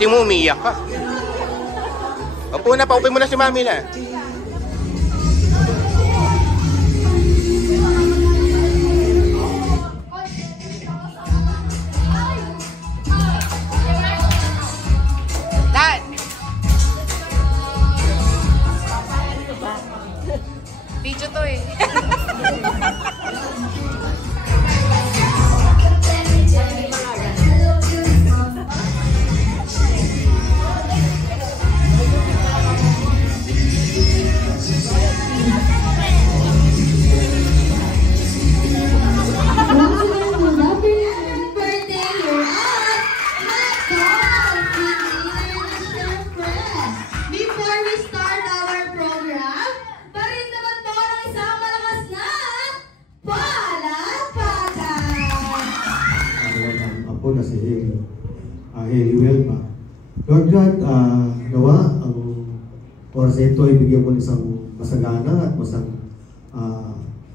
Pagdating mo, umiiyak ka. Upo na, paupi mo na si Mami na. Dad! Video to eh. Ako na si Haley Welma. Lord God, nawa ang oras ito ay bigyan mo ng isang masagana at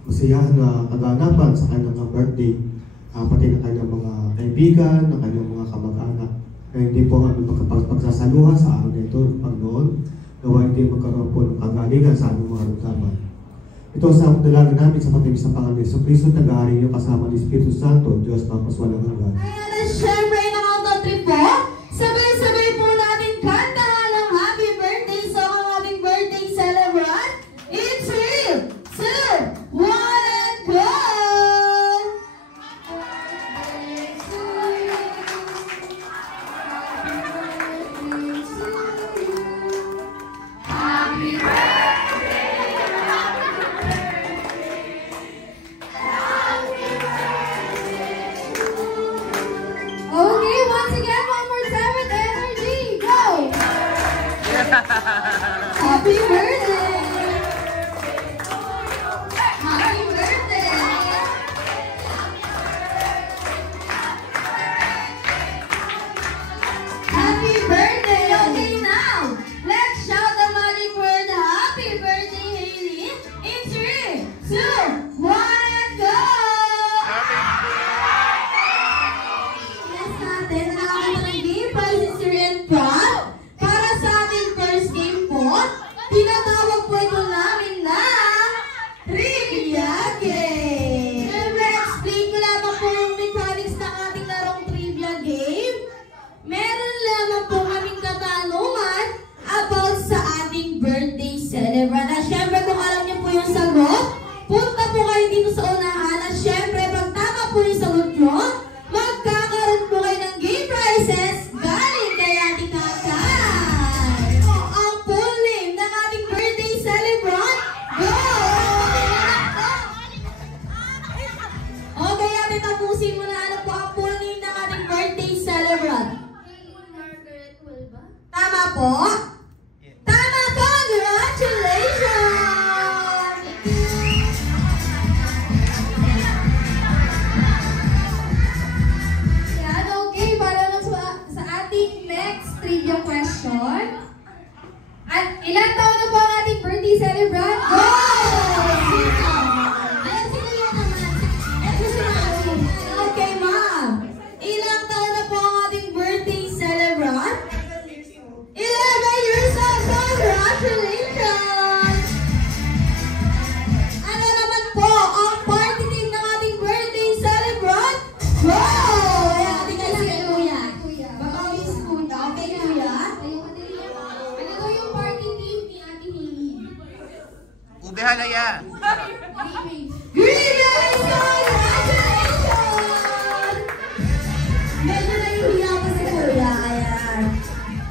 masiyahan na kaganapan sa kanyang birthday, pati ng kanyang mga kaibigan, ng kanyang mga kamag-anak. Kaya hindi po kami magpagsasaluhan sa araw na ito, Panginoon, nawa hindi magkaroon po ng kagalingan sa aming mga ramdaman. Ito sa dalaga namin sa patibis ng Panginoon Jesucristo, nag-aaring niyo kasama ng Espiritu Santo, Diyos na paswalang hanggan. Ayan, syempre, nakautot rin po. Sabay-sabay po natin kantahan ang happy birthday song ang ating birthday celebrant. In 3, 2, 1, and go! Happy birthday! Okay, once again, one more time with energy. Go! Happy birthday! Happy birthday! Happy birthday! Okay, now, let's shout the magic word, happy birthday, Haley. In 3, 2, 1, and go! Natin na nakakita ng game prizes and proud. Para sa ating first game po, tinatawag po ito namin na Trivia Game. Siyempre, explain ko lamang po yung mechanics ng ating larong Trivia Game. Meron lamang po kaming katanungan about sa ating birthday celebrant. At syempre, kung alam niyo po yung sagot, punta po kayo dito sa unahan. At syempre, pag tama po yung sagot nyo, magkakaroon po kayo ng game prizes galing kay Ate Tatay. So, ang full name ng ating birthday celebrant, go! Okay, Ate, tapusin mo na ano po ang full name ng ating birthday celebrant. Margaret Wilba? Tama po? Tama po! Congratulations! Yan, okay. Para naman sa ating next trivia question. At ilang taon na po ang ating birthday celebrant? Go! Sino? Ayan, sino yan naman? Ito si Mami. Okay, ma'am. Ilang taon na po ang ating birthday celebrant? 11 years old! Congratulations! Ano naman po ang party team ng ating birthday celebrant? Go! Ayan, ating kasi kuya. Baka miss kuya. Okay, kuya? Ano daw yung party team ni Ate Haley? Ube halaya. Green Days! Congratulations! Medyo nahihiya pa si kuya. Ayan.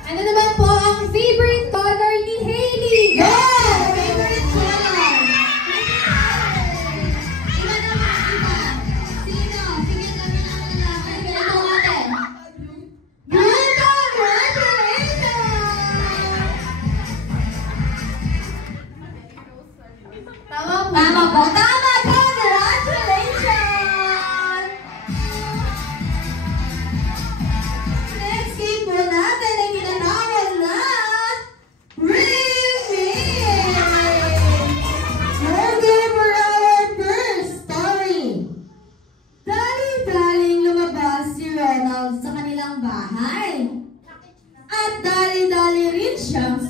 Ano naman po ang favorite color ni Haley? Go! Favorite color! Iba naman, iba. Sino? Sige, kami lang lalaki. Ito natin. Green! Congratulations! Tama po. Tama po. Tama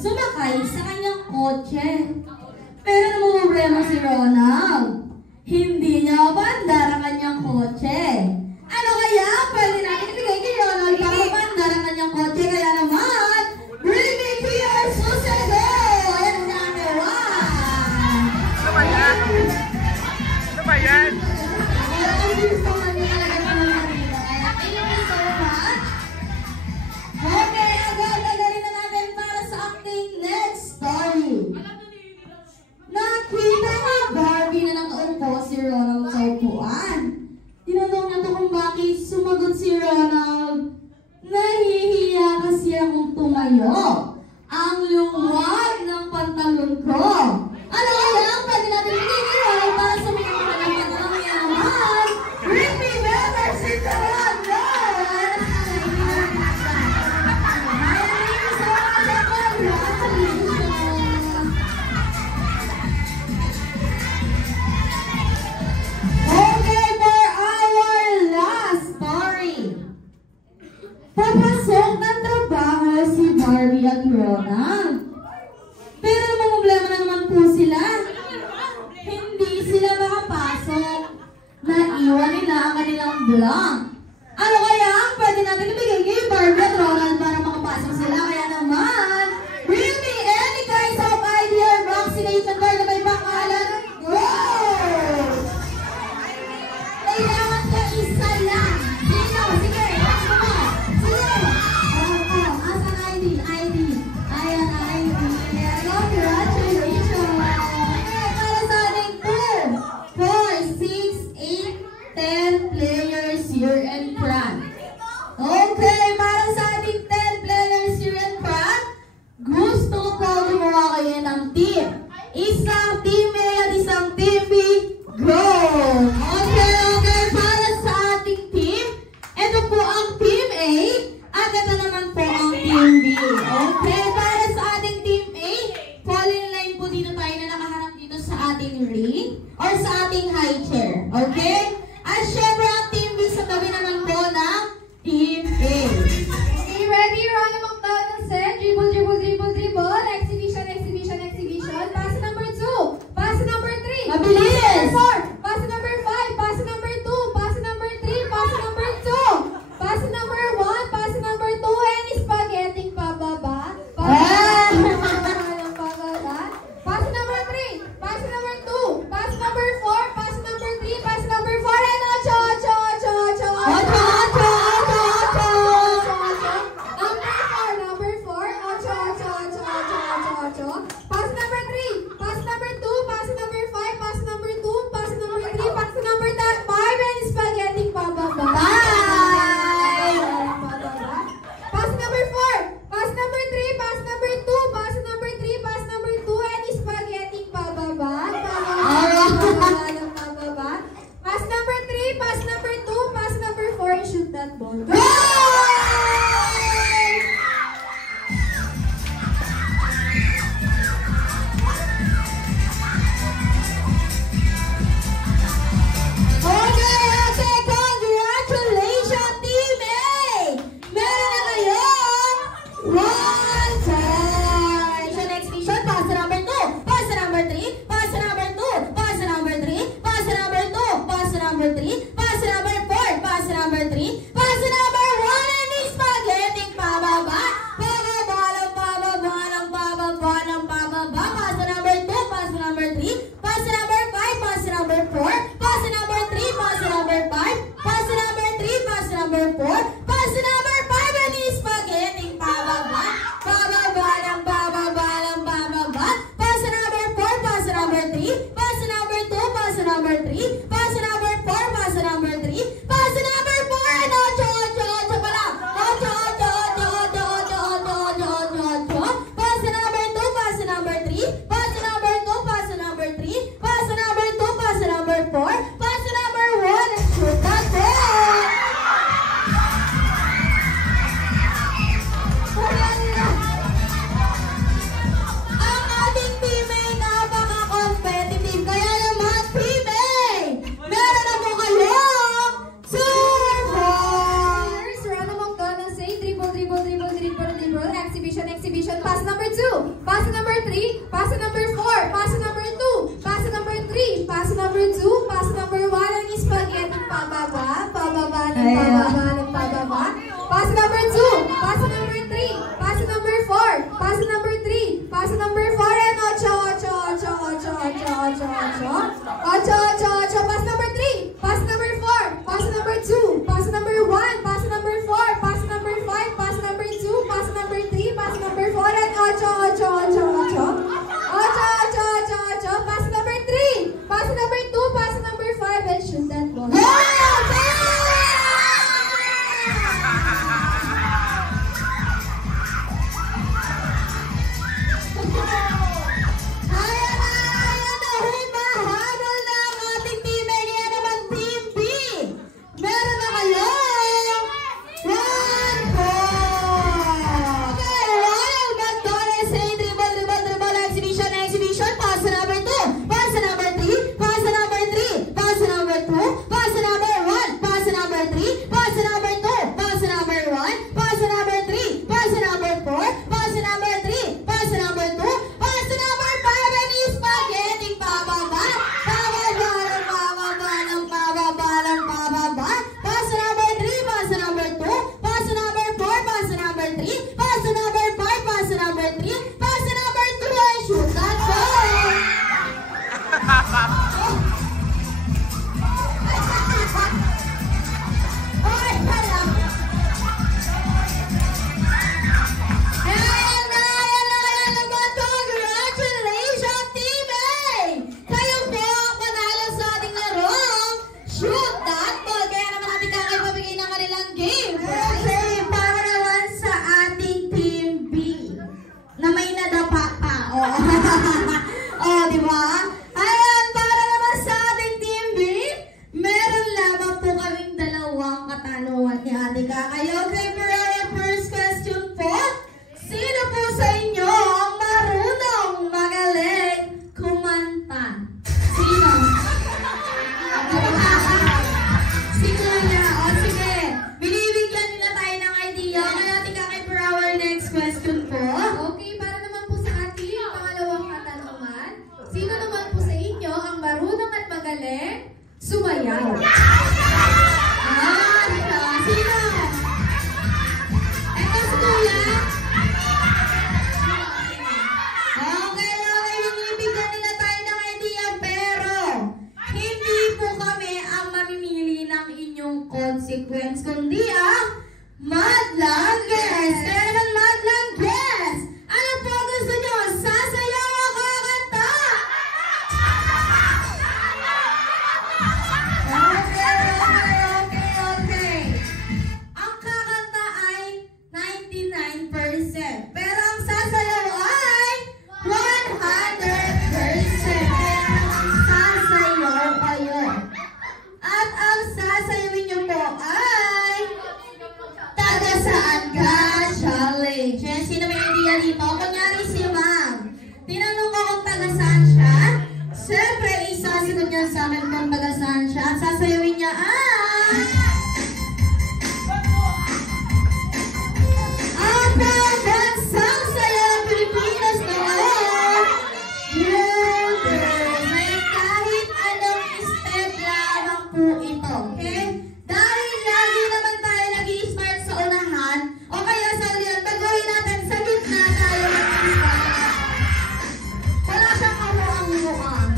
sumakay sa kanyang kotse. Pero namumroblema si Ronald. Hindi niya mapaandar ang kanyang kotse. Ano kaya pwede natin ibigay kay Ronald para mapaandar ang kanyang kotse? Kaya naman, bring me Pierre Susego! And number 1! Ano ba yan? Ano ba yan? Ang gusto ko niya talaga naman dito. Kaya thank you so much. Okay, agad-agarin na natin para sa ating next story. Nakita ni Barbie na nakaupo si Ronald sa upuan. Tinanong na to kung bakit sumagot si Ronald. Nahihiya kasi akong tumayo. Ang luwag ng pantalon ko. Ano kaya ang pwede natin bigay ni Ronald para sa mga pantalon niya naman? Bring me better si Ronald! Okay, for our last story. Papasok ng trabaho si Barbie at Ronald. Pero namang problema na naman po sila. Hindi sila makapasok. Naiwan nila ang kanilang blank. Ano kaya ang pwede natin ibigay kay Barbie at Ronald para makapasok sila? Kaya naman, bring me any kinds of idea or vaccination card na may pangalan. Go! Kailangan ka isa lang. Sino? Sige, pasok mo. Sige. Asan ID? ID. Ayan, ID. Congratulations. Okay, para sa ating 2, 4, 6, 8, 10 players here in front. Okay, para sa ating 10 players here in front, gusto ko po gumawa kayo ng team. Isang team A at isang team B. Go! Okay, para sa ating team, ito po ang team A at ito naman po ang team B. Okay, para sa ating team A, fall in line po dito tayo na nakaharap dito sa ating ring or sa ating high chair. Okay? At syempre ang team B sa tabi naman po ng team A. Okay, ready? Ronald McDonald said, dribble, dribble, dribble, dribble. Exhibition, exhibition, exhibition. Pass number 2. Pass number 3. Mabilis! Pass number 4. Pass number 5. Pass number 2. Pass number 3. Pass number 2. Pass number 1. Pass number 2. And spaghetti pababa. Pababa. Pass number 3. Pass number 2. Pass number 4. Pass number 3. Pass number 4. And ocho, ocho, ocho, ocho, ocho. Number 4, ocho, ocho, ocho, ocho, ocho, ocho. Pass number 3, pass number 2, pass number 5, pass number 2, pass number 3, pass number 5, and spaghetti pababa. Pass number 4, pass number 3, pass number 2, pass number 3, pass number 2, and spaghetti pababa. Pababa. Pass number 3, pass number 2, pass number 4, and shoot that ball. Go! Nagpababa. Pass number 2. Pass number 3. Pass number 4. Pass number 3. Pass number 4. And 8. Pass number 3. Pass number 4. Pass number 2. Pass number 1. Pass number 4. Pass number 5. Pass number 2. Pass number 3. Pass number 4. And 8. Pass number 3. Pass number 2. Pass number 5. And shoot that ball. Sumayaw. Sino? Ito si Kuya? Okay, binibigyan nila tayo ng idea, pero hindi po kami ang mamimili ng inyong consequence, kundi ang madlang guess. Kaya naman madlang guess. Ano po gusto nyo? Sasayaw o kakanta? Okay. Ang kakanta ay 99%. Pero ang sasayaw ay 100%. Sasayaw kayo. At ang sasayawin nyo po ay taga saan ka challenge. Yan, sino may idea dito? Kunyari si Ma'am. Tinanong ko kung taga saan siya. Siyempre, isasagot niya sa akin kung taga saan siya. At sasayawin niya ang pambansang sayang Pilipinas noon. May kahit anong step lamang po ito. Okay? Dahil lagi naman tayo nag-i-start sa unahan, o kaya sa ulihan, pag-gawin natin sa gitna tayo mag-i-start. Wala siyang kamuang-muang.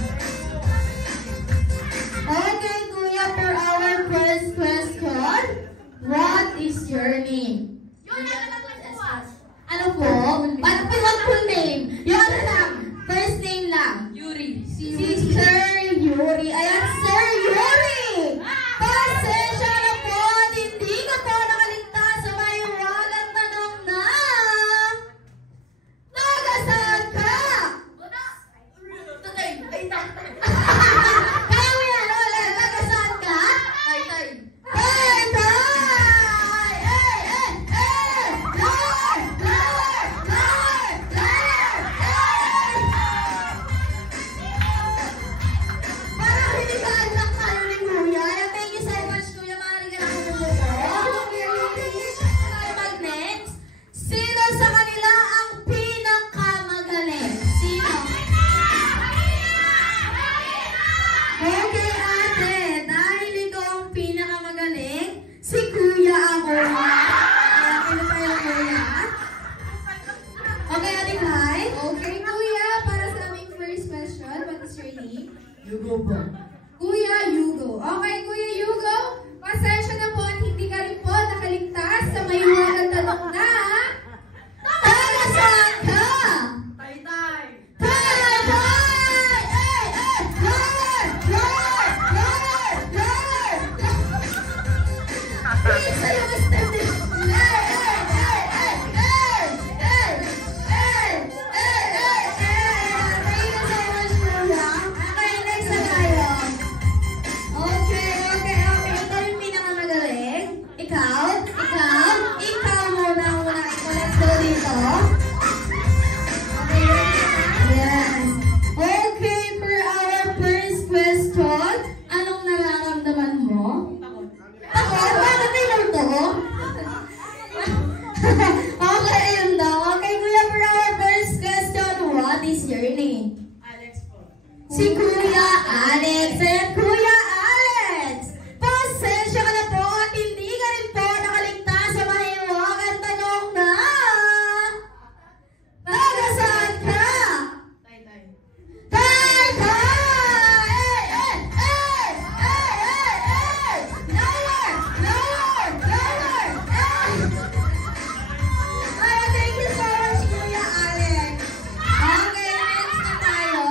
Okay, Kuya, for our first question, what is your name? Ano po? What full name? Yung ano lang, first name lang. Yuri. Si Sir Yuri. Ayan, Sir Yuri! Pasensya na po at hindi ka po nakaligtas sa may walang tanong na nagasaan ka? Kaya mo yan, wala. Nagasaan ka? Tay! Yugo po. Kuya Yugo. Okay, Kuya Yugo, pasensya na po at hindi ka rin po nakaligtas sa may mga tanong na taga saan ka? Taytay! Isa yung step din. Thank you so much, Kuya. Okay, next na tayo. Okay. Ikaw yung pinakamagaling. Ikaw muna. Let's go dito. Yes. Okay, for our first question, anong nararamdaman mo? Takot? Bakit may multo? Okay, ayun daw. Okay, Kuya, for our first question, what is your name? Alex po. Si Kuya Alex. And Kuya Alex, pasensya ka na po at hindi ka rin po nakaligtas sa mahiwagang tanong na taga saan ka? Taytay. Thank you so much, Kuya Alex. Okay, next na tayo.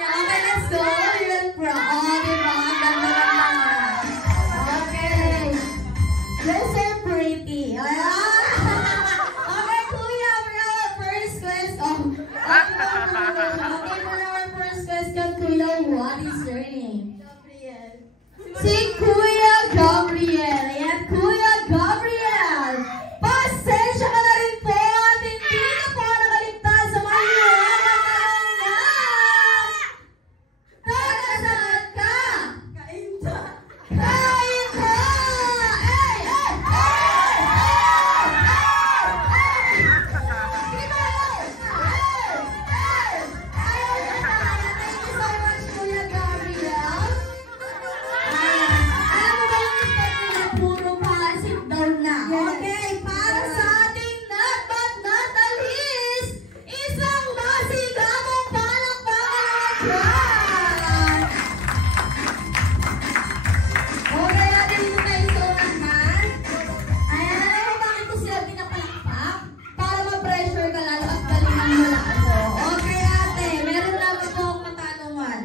Okay, let's go. You're pro. Oh, diba? Okay. You're so pretty. Ayan. Okay, Kuya, for our first question. Okay, for our first question, Kuya, what is your name? Gabriel. Si Kuya Gabriel. Ayan, Kuya Gabriel. Pasensya ka na rin po at hindi ka po nakaligtas sa mahiwagang tanong na taga saan ka? Kainta. Kain ka! Thank you so much, Kuya Gabriel. Alam mo ba yung step nila puro passive daw na? Okay, para sa ating not but not the least, isang masigamong palakpakan! Okay, natin dito tayo sa unahan. Ayan, alam mo bakit ko sila pinapalakpak? Para ma-pressure ka lalo at galingan mo na ako. Okay, ate, meron naman po akong katanungan.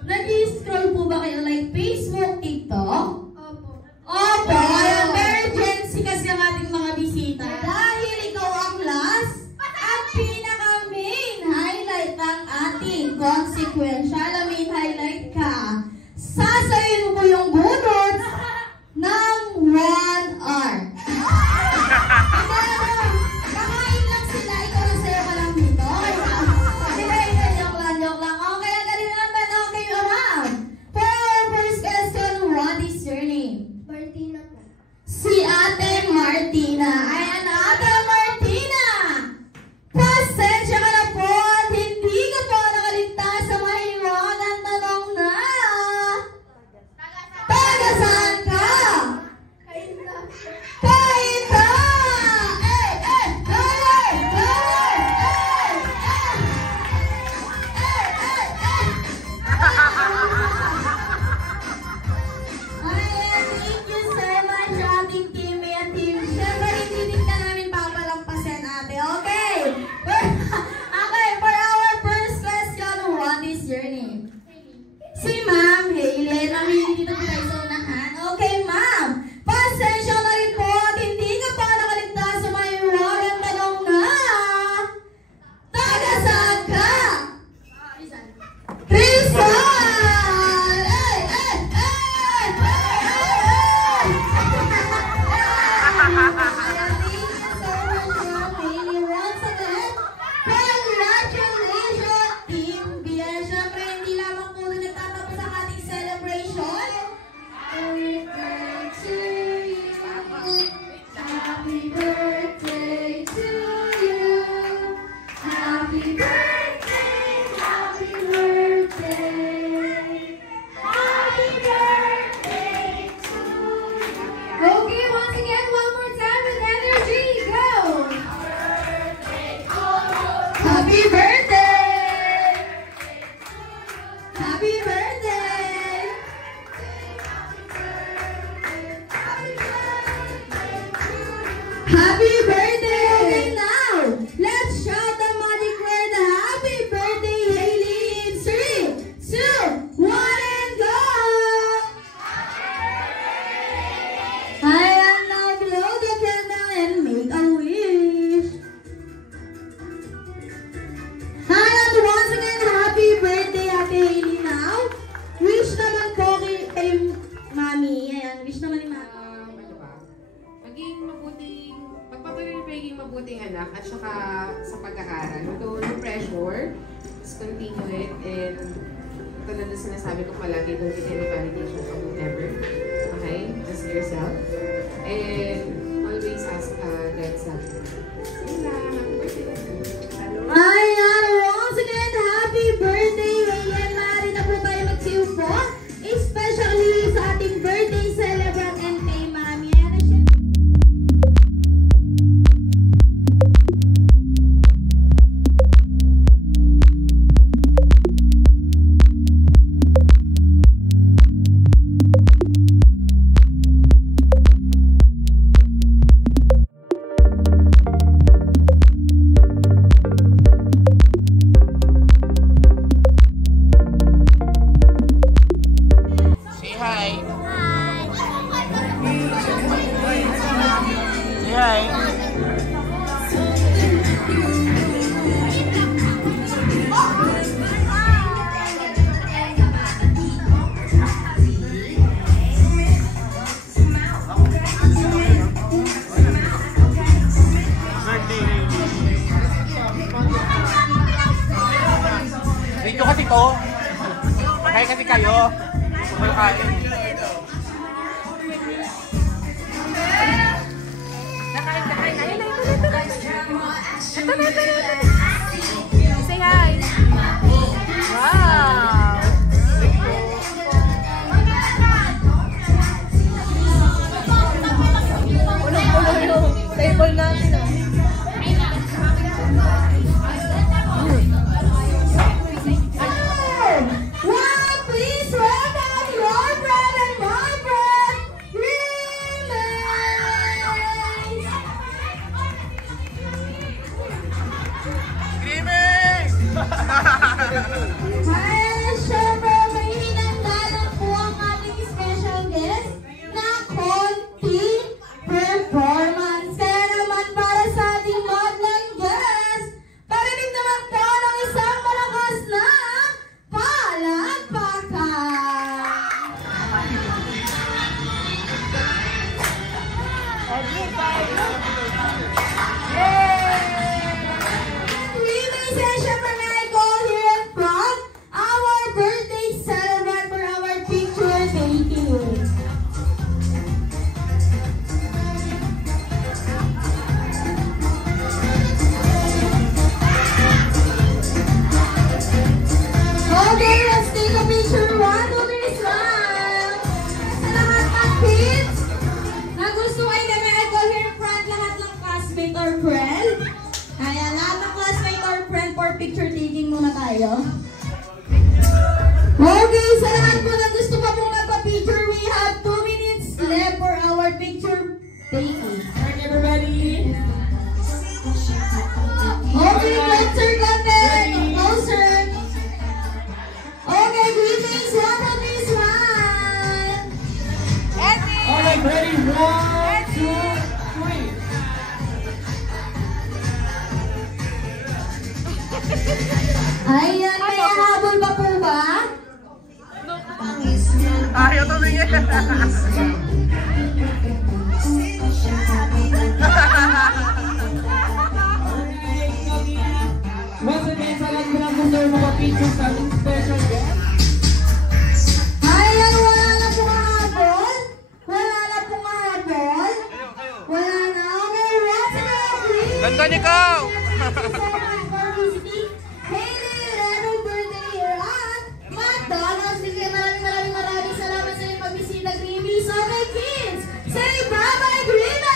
Nag-i-scroll po ba kayo like Facebook, TikTok? Opo. Opo, ayan, very Gen Z kasi ang ating mga bisita. Dahil ikaw ang last at pinaka-main highlight ng ating consequential, main highlight ka. Sasayin mo po yung bunot ng 1 hour. Kakain lang sila, ikaw na sayo ka lang dito. Sige, joke lang. Okay, ang galing naman. Okay, ma'am. For our first question, what is your name? Martina po. Si Ate Martina. Ayan, Ate Martina! Pasensya ka na po at hindi ka po nakaligtas sa mahiwagang tanong na taga saan ka? Kainta. Kainta! Ayan, thank you so much ating team at team. Siyempre, hindi din ka namin papalampasin, ate. Okay. Okay, for our first question, what is your name? Si Ma'am Hayley. Namili dito tayo sa unahan. Okay, Ma'am. Pasensya na rin po at hindi ka pa nakaligtas sa mahiwagang tanong na taga saan ka? Rizal! Thank you so much, Ma'am Hayley. Once again, congratulations, Team Bian. Siyempre, hindi lamang po na nagtatapos ang ating celebration. Happy birthday to you. Happy birthday to you. Happy birthday. Happy birthday. Happy birthday to you. Okay, once again, one more time with energy. Go! Happy birthday! luck at saka sa pag-aaral. No pressure, just continue it, and tulad na sinasabi ko palagi, don't get any validation from whoever. Okay? Just yourself. And always ask God's help. Yun lang. Happy birthday. Ayan, once again, happy birthday! Ayan, maaari na po tayo mag-siupo. Especially sa ating birthday celebrant and kay Mami. Ayan na siya. Video kasi to. Kaya kasi kayo. Kumakain. Say hi. Wow. Puno-puno yung table natin. Please welcome your friend and my friend, Screaming! Ay, syempre, may hinanda po ang ating special guest na konting performance. Kaya naman para sa ating madlang guest, parinig naman po ng isang malakas na palakpakan. We may say, syempre, may I call here in front our birthday celebrant for our picture taking. Okay, let's take a picture. 1, 2, 3, smile. Sa lahat ng kids na gusto ay may I call here in front, lahat ng classmate or friend. Kaya lahat ng classmate or friend for picture taking muna tayo. Okay, sa lahat po na gusto pa pong magpa-picture, we have 2 minutes left for our picture taking. Alright, everybody. Okay, closer content. Closer. Okay, greetings. Welcome, please smile. Alright, ready? 1, 2, 3. Ayan, may habol pa po ba? Ayaw tumingin. Once again, sa lahat mo lang gusto yung mga pictures sa ating special guest. Ayan, wala na po nga habol? Wala na po nga habol? Wala na. Okay, once again, please. Ganda ni Kao. Happy birthday at McDonald's. Maraming salamat sa inyong pagbisita, Creamies. Okay, kids, say bye-bye, Creamies!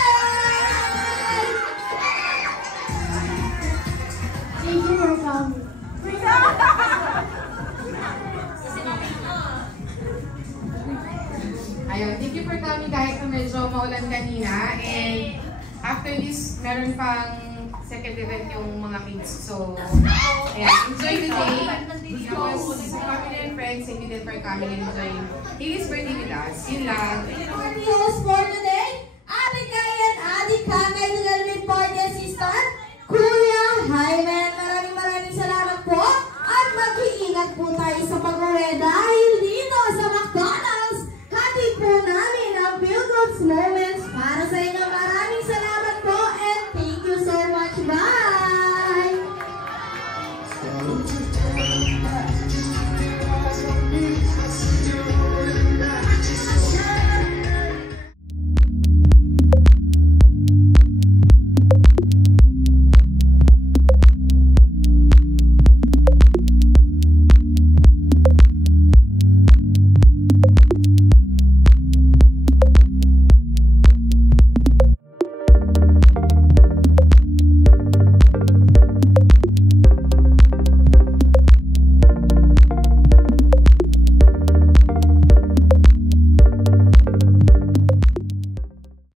Thank you for coming. Ayun, thank you for coming kahit na medyo maulan kanina. And after this, meron pang second event yung mga kids. So, ayan, enjoy the day. Tapos, sa family and friends, thank you din for coming and enjoy His birthday with us. Yun lang. Party host for the